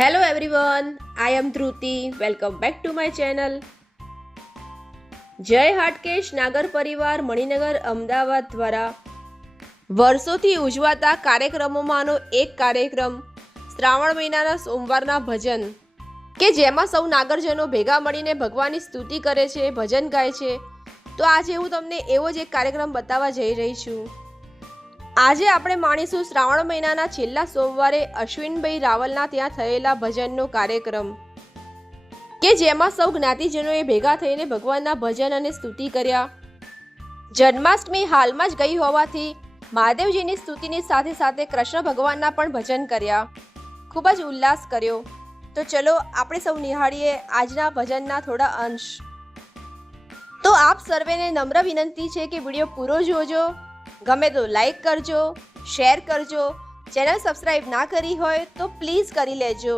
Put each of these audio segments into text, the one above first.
Hello everyone I am Dhruti welcome back to my channel Jai Hatkesh, Nagar પરિવાર, મણિનગર, અમદાવાદ દ્વારા. વર્ષોથી ઉજવાતા કાર્યક્રમોમાંનો એક કાર્યક્રમ શ્રાવણ મહિનાના સોમવારના ભજન. કે જેમાં સૌ નાગરજનો ભેગા મળીને ભગવાનની સ્તુતિ કરે છે, ભજન ગાય છે. તો આજે હું તમને એવો જ એક કાર્યક્રમ બતાવવા જઈ રહી છું. આજે આપણે માણીશું શ્રાવણ મહિનાના છેલ્લા સોમવારે અશ્વિનભાઈ રાવલના ત્યાં થયેલા ભજનનો કાર્યક્રમ, કે જેમાં સૌ જ્ઞાતિજનોએ ભેગા થઈને ભગવાનના ભજન અને સ્તુતિ કર્યા. જન્માષ્ટમી હાલમાં જ ગઈ હોવાથી મહાદેવજીની સ્તુતિની સાથે સાથે કૃષ્ણ ભગવાનના પણ ભજન કર્યા. ખૂબ જ ઉલ્લાસ કર્યો. તો ચલો આપણે સૌ નિહાળીએ આજના ભજનના થોડા અંશ. તો આપ સર્વેને નમ્ર વિનંતી છે કે વીડિયો પૂરો જોજો. ગમે તો લાઈક કરજો શેર કરજો. ચેનલ સબસ્ક્રાઈબ ના કરી હોય તો પ્લીઝ કરી લેજો.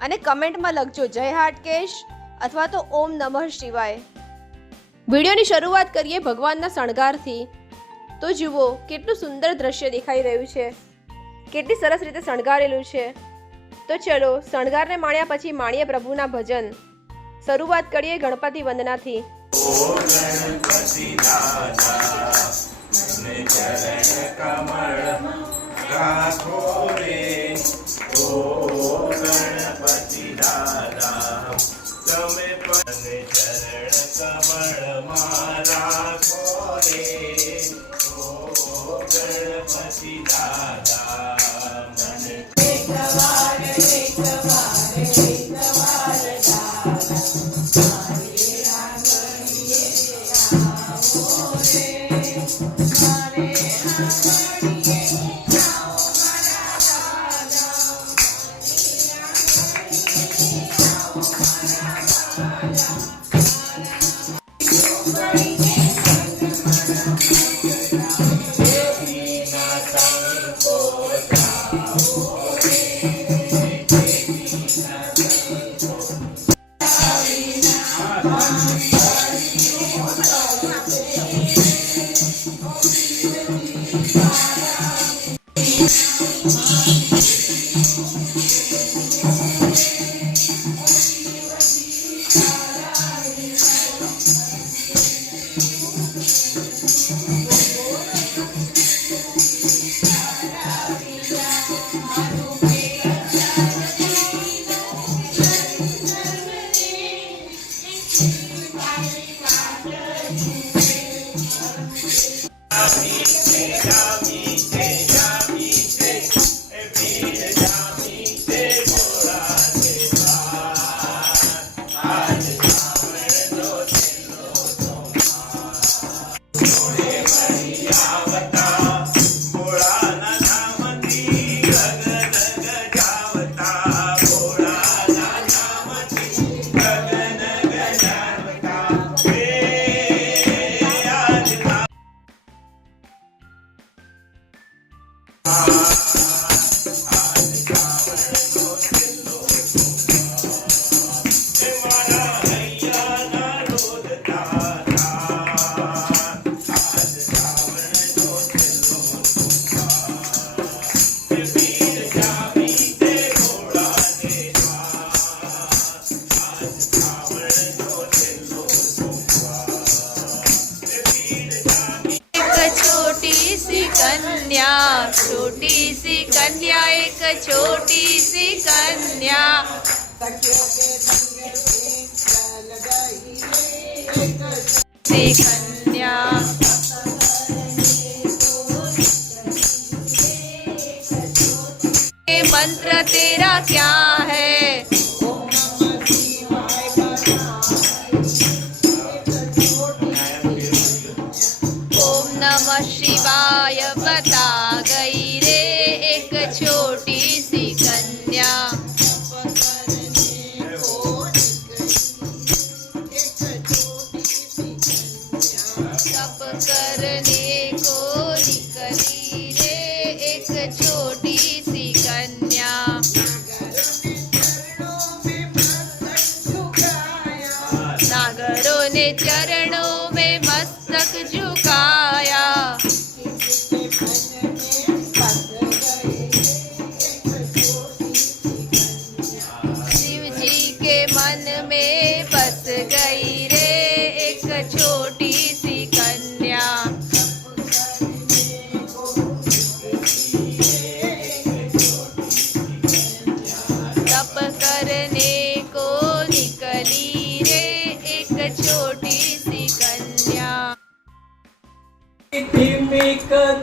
અને કમેન્ટમાં લખજો, જય હાટકેશ અથવા તો, ઓમ નમઃ શિવાય વિડીયોની શરૂઆત કરીએ ભગવાનના શણગારથી. તો જુઓ, કેટલું સુંદર દ્રશ્ય દેખાઈ રહ્યું છે. કેટલી સરસ રીતે શણગારેલું છે. તો ચલો, શણગારને માણ્યા પછી માણીએ પ્રભુના ભજન. શરૂઆત કરીએ ગણપતિ વંદનાથી. રાખો રે ઓ ગણપતિ દાદા તમે પણ ચરણ કમળમાં રાખો રે ઓ ગણપતિ દાદા. सी कन्या एक छोटी सी कन्या। कन्या। मंत्र तेरा क्या करने को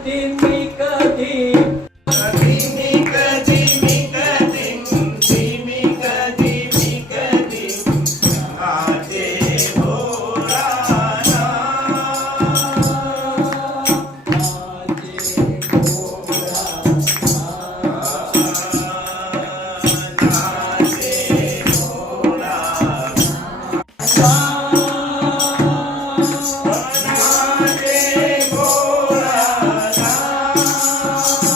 कधी मी कधी Oh.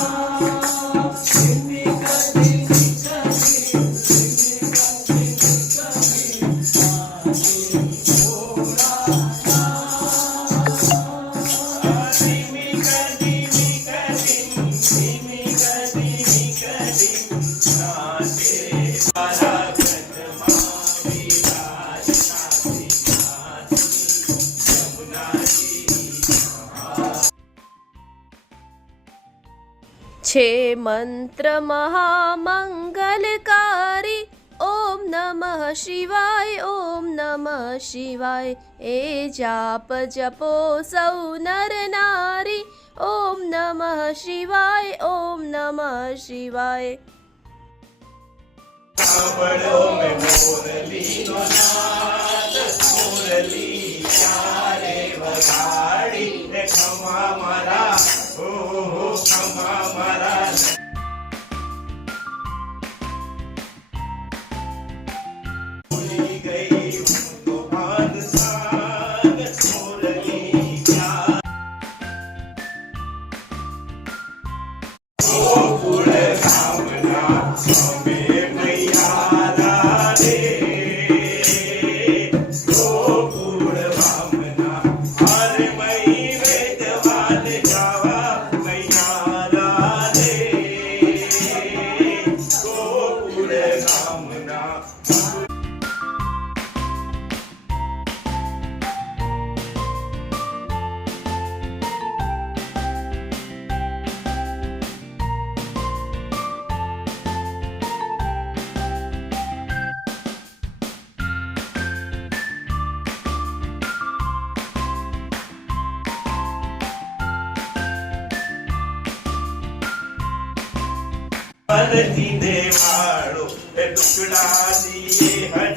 મંત્ર મહામંગલકારી ઓમ નમઃ શિવાય ઓમ નમઃ શિવાય એ જાપ જપો સૌ નર નારી ઓમ નમઃ શિવાય ઓમ નમઃ શિવાય સાંભળો મારા ઓ ખમા મારા ਹਰ ਜੀ ਦੇ ਵਾੜੋ ਤੇ ਟੁਕੜਾ ਦੀਏ ਹਰ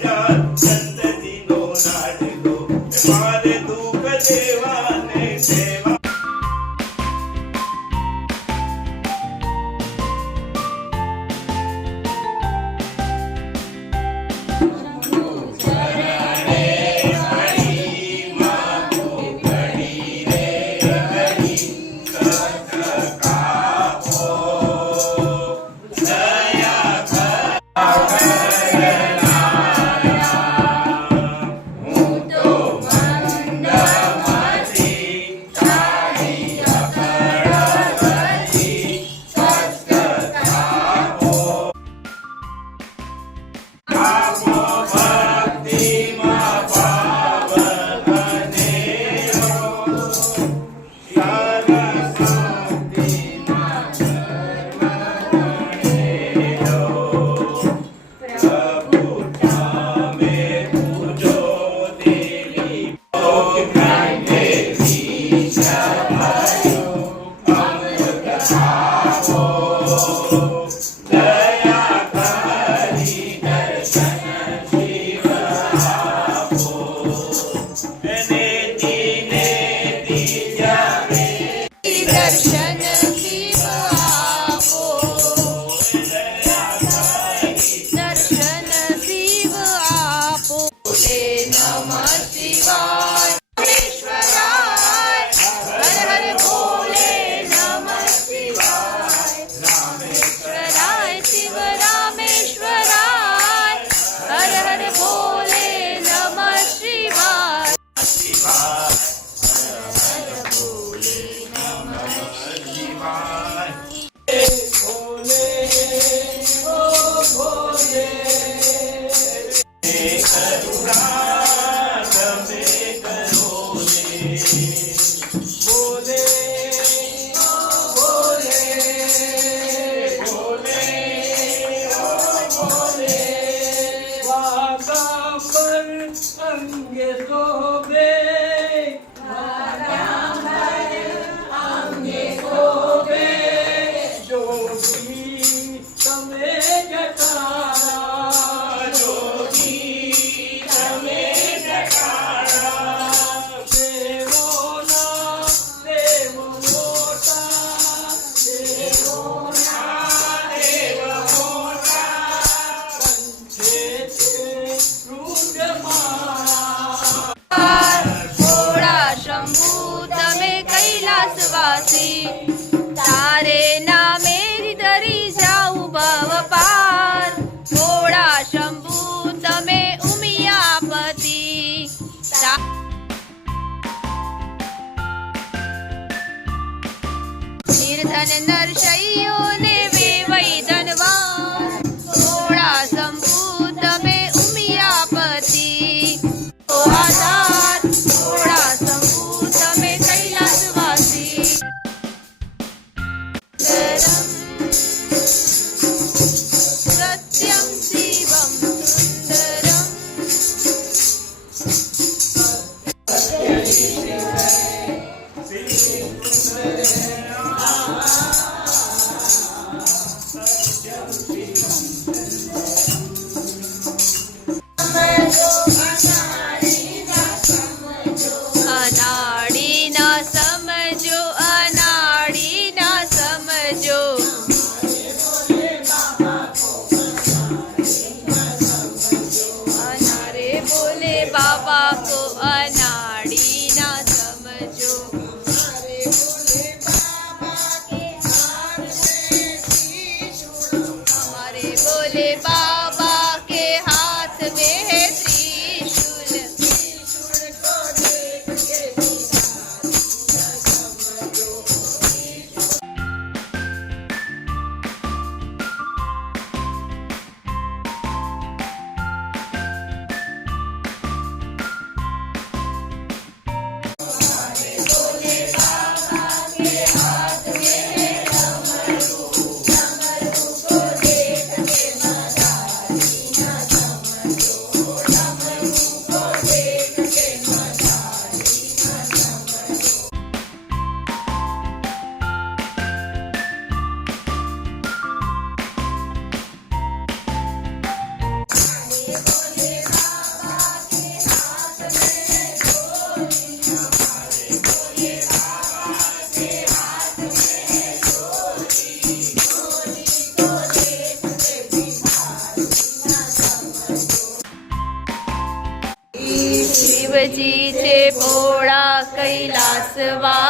ば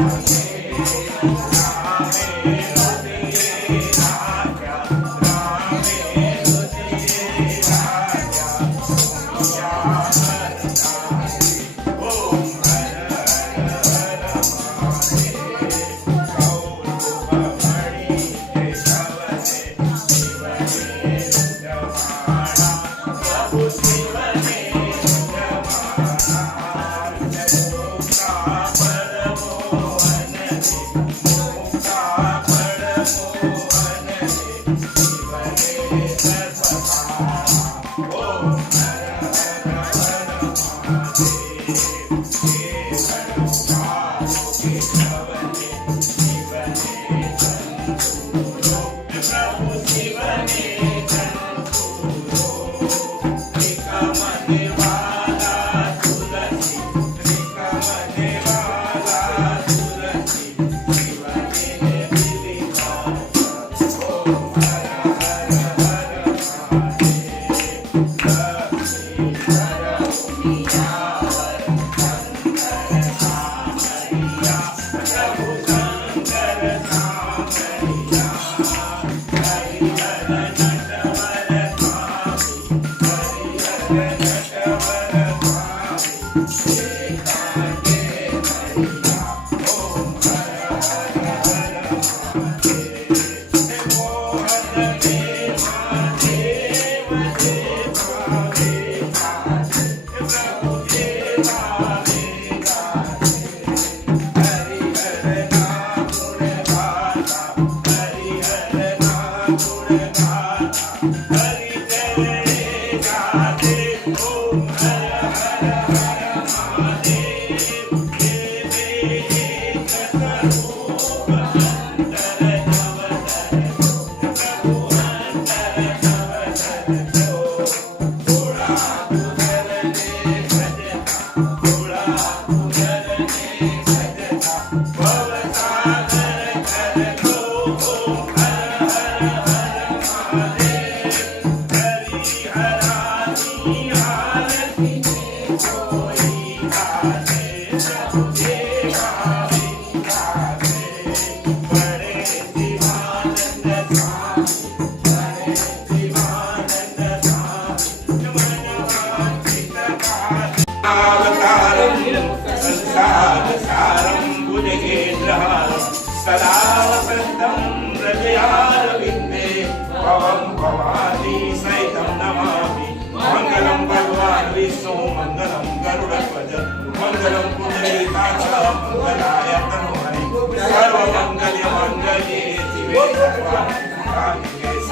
Amen.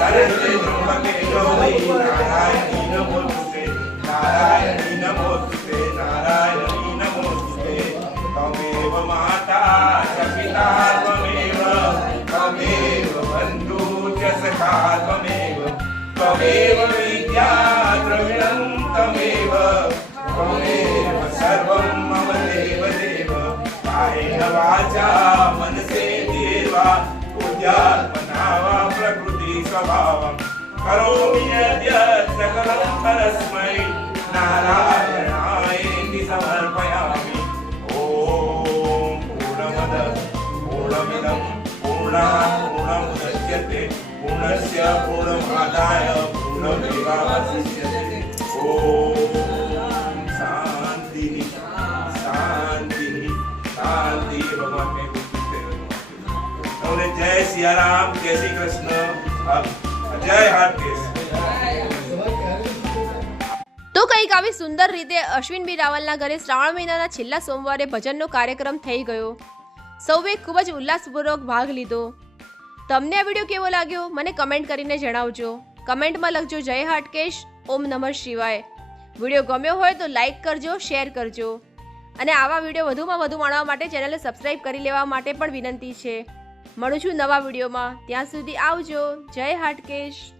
Sarve Brahma Kejoli Narayana नमोस्तुते नारायणी नमोस्तुते नारायणी नमोस्तुते त्वमेव माता च पिता त्वमेव त्वमेव बन्धु च सखा त्वमेव। त्वमेव विद्या द्रविणं त्वमेव त्वमेव सर्वं मम देव देव कायेन वाचा मनसे देवा पूजात्मना वा प्रकृति स्वभावम्। करोमि यद्य सकलं परस्मै नारायणायेति समर्पयामि ॐ पूर्णमद पूर्णमिदं पूर्णात् पूर्णमुदच्यते पूर्णस्य पूर्णमादाय पूर्णमेवावशिष्यते ॐ शान्तिः शान्तिः शान्तिः भगवान् मे गुरुते नमो जय सियाराम जय श्री कृष्ण તો કંઈક આવી સુંદર રીતે અશ્વિન બી રાવલના ઘરે શ્રાવણ મહિનાના છેલ્લા સોમવારે ભજનનો કાર્યક્રમ થઈ ગયો. સૌએ ખૂબ જ ઉલ્લાસપૂર્વક ભાગ લીધો. તમને આ વીડિયો કેવો લાગ્યો? મને કમેન્ટ કરીને જણાવજો. કમેન્ટમાં લખજો, જય હાટકેશ ઓમ નમઃ શિવાય. વીડિયો ગમ્યો હોય તો લાઈક કરજો, શેર કરજો. અને આવા વીડિયો વધુમાં વધુ માણવા માટે ચેનલને સબસ્ક્રાઇબ કરી લેવા માટે પણ વિનંતી છે. મળું છું નવા વિડીયોમાં. ત્યાં સુધી આવજો. જય હાટકેશ.